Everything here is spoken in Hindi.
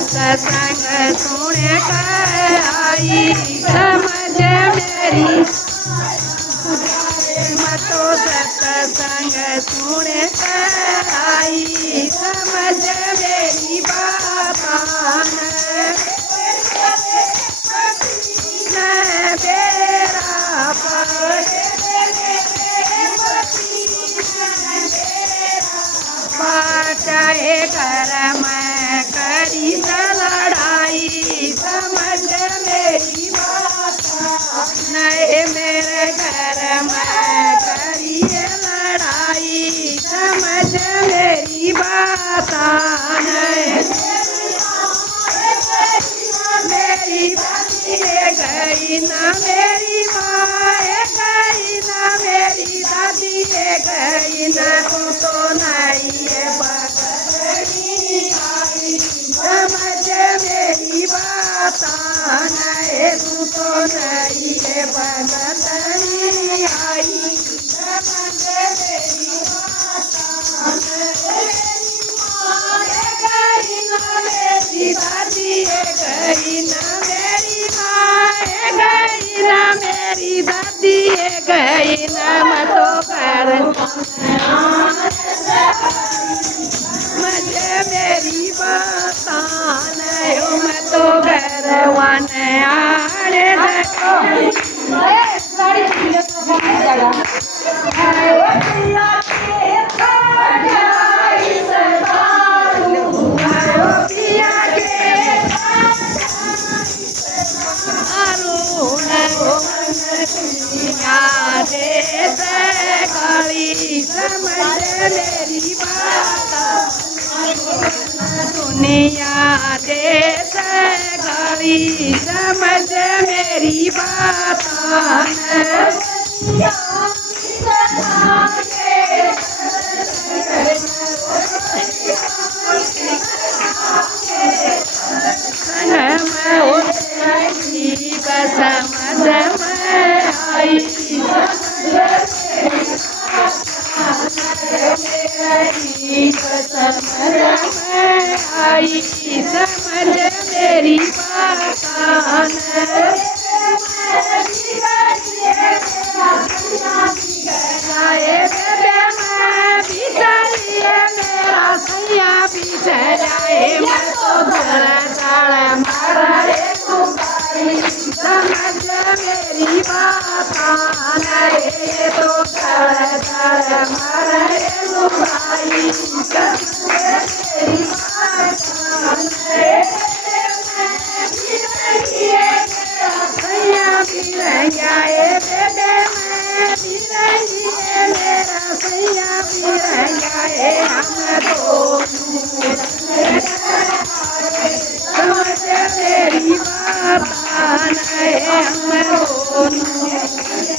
सत्संग सुने कर आई समझ मेरी मतो सत्संग सुने कर आई समझ मेरी बात चाहे घर में करी लड़ाई समझ मेरी बात नहीं मेरे घर में करी लड़ाई समझ मेरी बात नहीं मेरी दादी गई ना मेरी माँ गई ना मेरी दादी गई ना तू तो नहीं है समझ मेरी बात नहीं तू तो नहीं है बदली आई समझ मेरी बात गई ना मेरी दादी गई ना मेरी माँ गई ना मेरी दादी गई ना मैं तो कर मुझे मेरी बात नहीं मैं तो गरवान आने समझ मेरी बात दुनिया देश गली समझ मेरी बात समझ में आई समझ में आई समझ मेरी बात मेरा सैया पीछे जाए मैं तो समझ मेरी बात नहीं तो मारे भाई सैया भी रह जाए बेबे मैं भी रहिए मेरा सैया भी रह जाए हम समझ मेरी बात नहीं हम दोनों